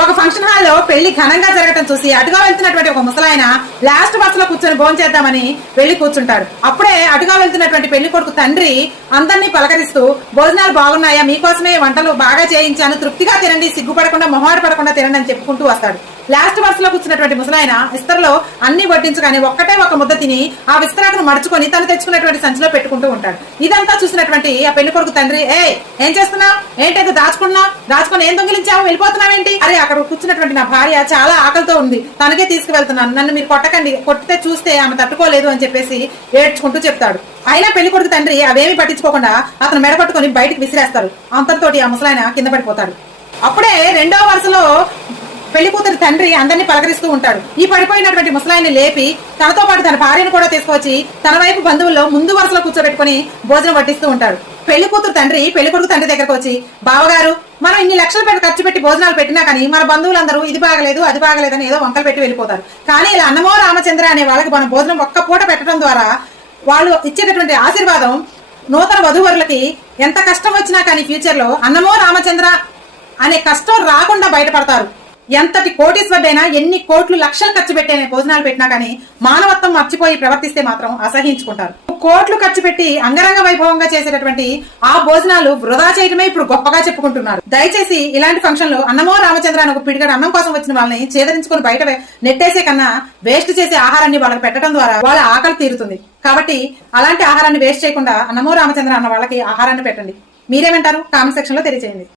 ఒక ఫంక్షన్ హాల్లో పెళ్లి ఘనంగా జరగటం చూసి అటుగా వెళ్తున్నటువంటి ఒక ముసలాయన లాస్ట్ బస్ లో కూర్చొని భోజనం చేద్దామని వెళ్లి కూర్చుంటాడు. అప్పుడే అటుగా వెళ్తున్నటువంటి పెళ్లి కొడుకు తండ్రి అందరినీ పలకరిస్తూ, భోజనాలు బాగున్నాయా, మీకోసమే వంటలు బాగా చేయించాను, తృప్తిగా తినండి, సిగ్గుపడకుండా మొహాట పడకుండా తినండి అని చెప్పుకుంటూ వస్తాడు. లాస్ట్ బస్ లో కూర్చున్నటువంటి ముసలాయన విస్తరలో అన్ని వడ్డించుకొని ఒక్కటే ఒక ముద్ద తిని ఆ విస్తరాకును మడుచుకొని తను తెచ్చుకున్నటువంటి సంచిలో పెట్టుకుంటూ ఉంటాడు. ఇదంతా చూసినటువంటి ఆ పెళ్లి కొడుకు తండ్రి, ఏం చేస్తున్నావు, ఏంటో దాచుకుని ఏం దొంగిలించావు, వెళ్ళిపోతున్నావేంటి, అరే అక్కడ కూర్చున్నటువంటి నా భార్య చాలా ఆకలితో ఉంది, తనకే తీసుకువెళ్తున్నాను, నన్ను మీరు కొట్టకండి, కొట్టితే చూస్తే ఆమె తట్టుకోలేదు అని చెప్పేసి ఏడ్చుకుంటూ చెప్తాడు. అయినా పెళ్లి కొడుకు తండ్రి అవేమి పట్టించుకోకుండా అతను మెడపట్టుకుని బయటికి విసిరేస్తారు. అంతటితోటి ఆ ముసలాయన కింద పడిపోతాడు. అప్పుడే రెండో వరుసలో పెళ్లి కూతురు తండ్రి అందరినీ పలకరిస్తూ ఉంటాడు. ఈ పడిపోయినటువంటి ముసలాయిని లేపి తనతో పాటు తన భార్యను కూడా తీసుకొచ్చి తన వైపు బంధువుల్లో ముందు వరుసలో కూర్చోబెట్టుకుని భోజనం వడ్డిస్తూ ఉంటాడు. పెళ్లి కూతురు తండ్రి పెళ్లి కొడుకు తండ్రి దగ్గరకు వచ్చి, బావగారు, మనం ఇన్ని లక్షలు ఖర్చు పెట్టి భోజనాలు పెట్టినా కానీ మన బంధువులందరూ ఇది బాగలేదు అది బాగలేదని ఏదో వంకలు పెట్టి వెళ్ళిపోతారు. కానీ ఇలా అన్నమో రామచంద్ర అనే వాళ్ళకి మనం భోజనం ఒక్క పూట పెట్టడం ద్వారా వాళ్ళు ఇచ్చేటటువంటి ఆశీర్వాదం నూతన వధూవరులకి ఎంత కష్టం వచ్చినా కానీ ఫ్యూచర్ లో అన్నమో రామచంద్ర అనే కష్టం రాకుండా బయటపడతారు. ఎంతటి కోటీశ్వరుడైనా ఎన్ని కోట్లు లక్షలు ఖర్చు పెట్టే భోజనాలు పెట్టినా కానీ మానవత్వం మర్చిపోయి ప్రవర్తిస్తే మాత్రం అసహించుకుంటారు. కోట్లు ఖర్చు పెట్టి అంగరంగ వైభవంగా చేసేటటువంటి ఆ భోజనాలు వృధా చేయడమే ఇప్పుడు గొప్పగా చెప్పుకుంటున్నారు. దయచేసి ఇలాంటి ఫంక్షన్ లో అన్నమో రామచంద్ర అని ఒక పిడిగడు అన్నం కోసం వచ్చిన వాళ్ళని చేదరించుకుని బయట నెట్టేసే కన్నా వేస్ట్ చేసే ఆహారాన్ని వాళ్ళకి పెట్టడం ద్వారా వాళ్ళ ఆకలి తీరుతుంది. కాబట్టి అలాంటి ఆహారాన్ని వేస్ట్ చేయకుండా అన్నమో రామచంద్ర అన్న వాళ్ళకి ఆహారాన్ని పెట్టండి. మీరేమంటారు? కామెంట్ సెక్షన్ లో తెలియజేయండి.